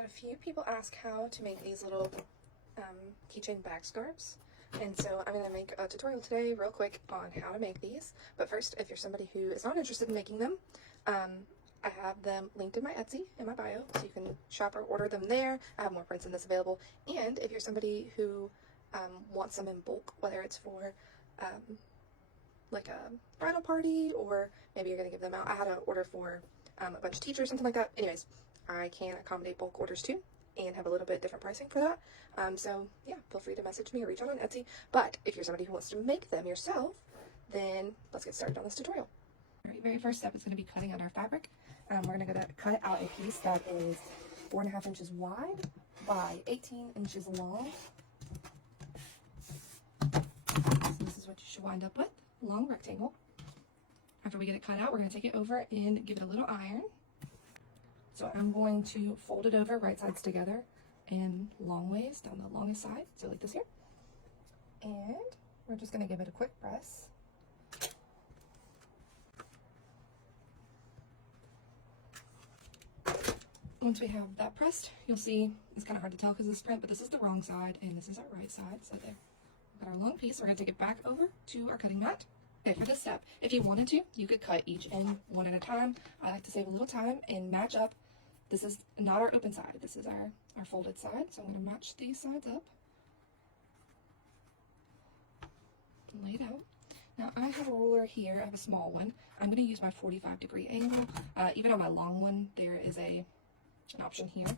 had a few people ask how to make these little keychain bag scarves, and so I'm going to make a tutorial today real quick on how to make these. But first, if you're somebody who is not interested in making them, I have them linked in my Etsy in my bio, so you can shop or order them there. I have more prints than this available. And if you're somebody who wants them in bulk, whether it's for like a bridal party, or maybe you're going to give them out. I had an order for a bunch of teachers, something like that. Anyways, I can accommodate bulk orders too, and have a little bit different pricing for that. So yeah, feel free to message me or reach out on Etsy. But if you're somebody who wants to make them yourself, then let's get started on this tutorial. All right, very first step is going to be cutting out our fabric. We're going to cut out a piece that is 4.5 inches wide by 18 inches long. So this is what you should wind up with, a long rectangle. After we get it cut out, we're going to take it over and give it a little iron. So I'm going to fold it over right sides together and long ways down the longest side, so like this here. And we're just going to give it a quick press. Once we have that pressed, you'll see it's kind of hard to tell because of this print, but this is the wrong side and this is our right side. So there, we've got our long piece. We're going to take it back over to our cutting mat. Okay, for this step, if you wanted to, you could cut each end one at a time. I like to save a little time and match up. This is not our open side. This is our folded side. So I'm going to match these sides up and lay it out. Now I have a ruler here. I have a small one. I'm going to use my 45-degree angle. Even on my long one, there is an option here.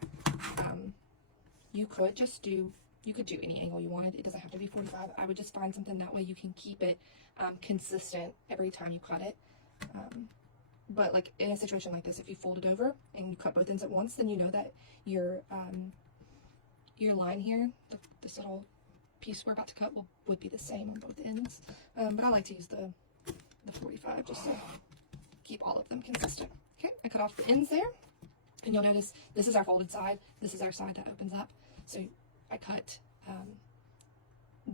You could do any angle you wanted. It doesn't have to be 45. I would just find something that way you can keep it consistent every time you cut it. But like in a situation like this, if you fold it over and you cut both ends at once, then you know that your line here, this little piece we're about to cut, would be the same on both ends. But I like to use the 45 just to keep all of them consistent. Okay, I cut off the ends there, and you'll notice this is our folded side. This is our side that opens up. So I cut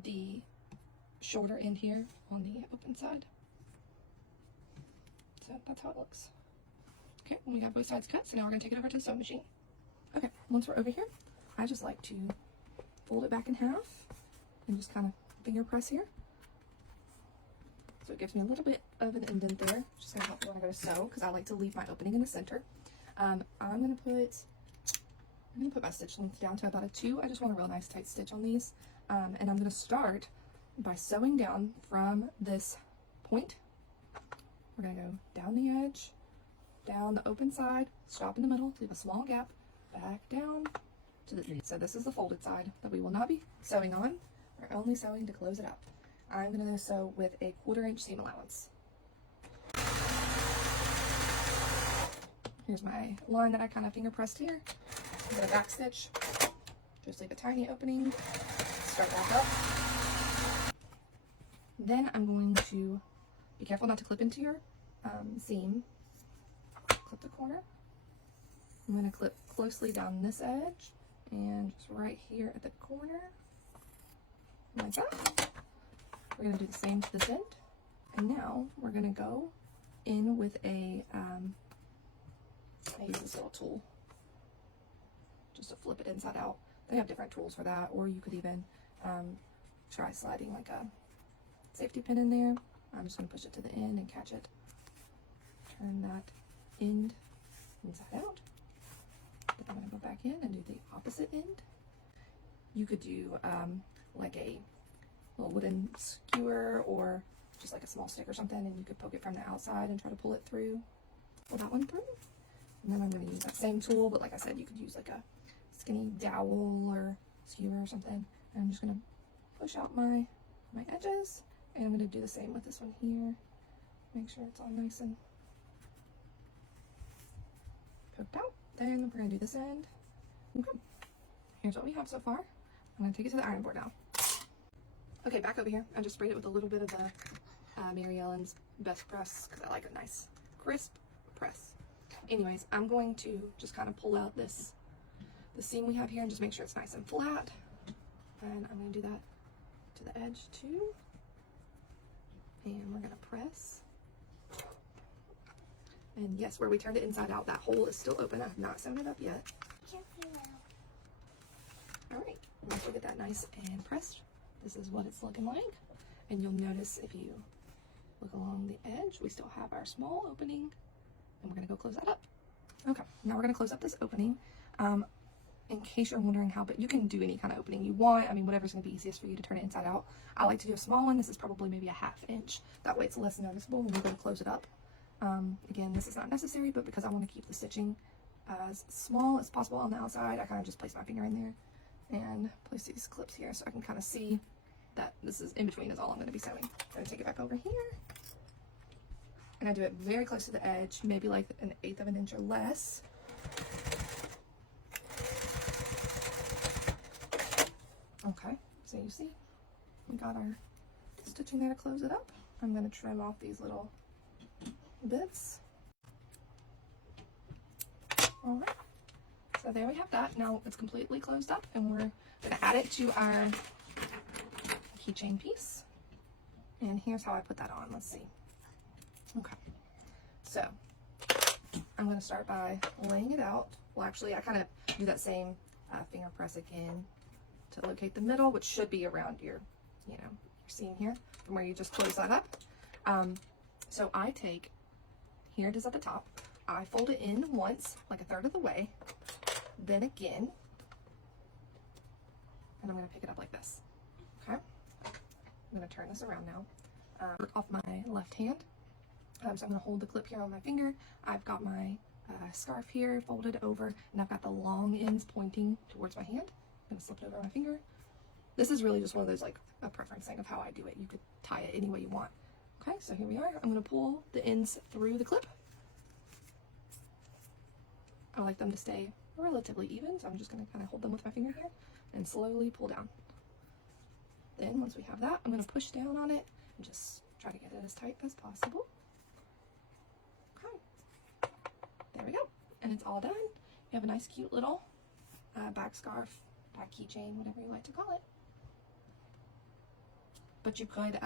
the shorter end here on the open side. So that's how it looks. Okay, we got both sides cut, so now we're going to take it over to the sewing machine. Okay, once we're over here, I just like to fold it back in half and just kind of finger press here. So it gives me a little bit of an indent there, which is going to help me when I go to sew, because I like to leave my opening in the center. I'm going to put my stitch length down to about a 2. I just want a real nice tight stitch on these. And I'm going to start by sewing down from this point. We're going to go down the edge, down the open side, stop in the middle, leave a small gap, back down to the, so this is the folded side that we will not be sewing on. We're only sewing to close it up. I'm going to sew with a 1/4 inch seam allowance. Here's my line that I kind of finger pressed here. Get a back stitch, just leave a tiny opening, start back up. Then I'm going to be careful not to clip into your seam. Clip the corner. I'm going to clip closely down this edge and just right here at the corner, like that. We're going to do the same to this end. And now we're going to go in with a, I use this little tool just to flip it inside out. They have different tools for that, or you could even try sliding like a safety pin in there. I'm just going to push it to the end and catch it. Turn that end inside out. But I'm going to go back in and do the opposite end. You could do like a little wooden skewer or just like a small stick or something, and you could poke it from the outside and try to pull it through, pull that one through. And then I'm going to use that same tool, but like I said, you could use like a skinny dowel or skewer or something. And I'm just going to push out my edges, and I'm going to do the same with this one here. Make sure it's all nice and poked out. Then we're going to do this end. Okay, here's what we have so far. I'm going to take it to the iron board now. Okay, back over here. I just sprayed it with a little bit of the Mary Ellen's Best Press, because I like a nice crisp press. Anyways, I'm going to just kind of pull out the seam we have here and just make sure it's nice and flat. And I'm going to do that to the edge too. And we're going to press. And yes, where we turned it inside out, that hole is still open. I have not sewn it up yet. once you get that nice and pressed, this is what it's looking like. And you'll notice if you look along the edge, we still have our small opening, and we're gonna go close that up. Okay, now we're gonna close up this opening. In case you're wondering how, but you can do any kind of opening you want. I mean, whatever's gonna be easiest for you to turn it inside out. I like to do a small one. This is probably maybe a 1/2 inch. That way it's less noticeable when we go to close it up. Again, this is not necessary, but because I want to keep the stitching as small as possible on the outside, I kind of just place my finger in there and place these clips here so I can kind of see that this is in between is all I'm going to be sewing. I'm going to take it back over here, and I do it very close to the edge, maybe like 1/8 of an inch or less. Okay, so you see, we got our stitching there to close it up. I'm going to trim off these little bits. All right, so there we have that. Now it's completely closed up, and we're going to add it to our keychain piece. And here's how I put that on. Let's see. Okay, so I'm going to start by laying it out. Well, actually, I kind of do that same finger press again to locate the middle, which should be around your, your seam here, from where you just close that up. So I take, here it is at the top, I fold it in once, like 1/3 of the way, then again, and I'm going to pick it up like this. Okay, I'm going to turn this around now. Off my left hand, so I'm going to hold the clip here on my finger. I've got my scarf here folded over, and I've got the long ends pointing towards my hand. I'm going to slip it over my finger. This is really just one of those, like, a preference thing of how I do it. You could tie it any way you want. Okay, so here we are. I'm going to pull the ends through the clip. I like them to stay relatively even, so I'm just going to kind of hold them with my finger here and slowly pull down. Then once we have that, I'm going to push down on it and just try to get it as tight as possible. Okay, there we go. And it's all done. You have a nice cute little back scarf, back keychain, whatever you like to call it. But you could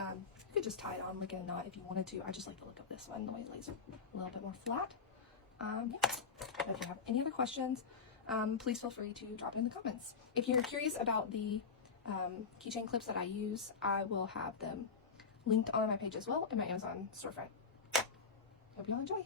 just tie it on like in a knot if you wanted to. I just like the look of this one, the way it lays a little bit more flat. Yeah. If you have any other questions, please feel free to drop it in the comments. If you're curious about the keychain clips that I use, I will have them linked on my page as well in my Amazon storefront. Hope you all enjoy.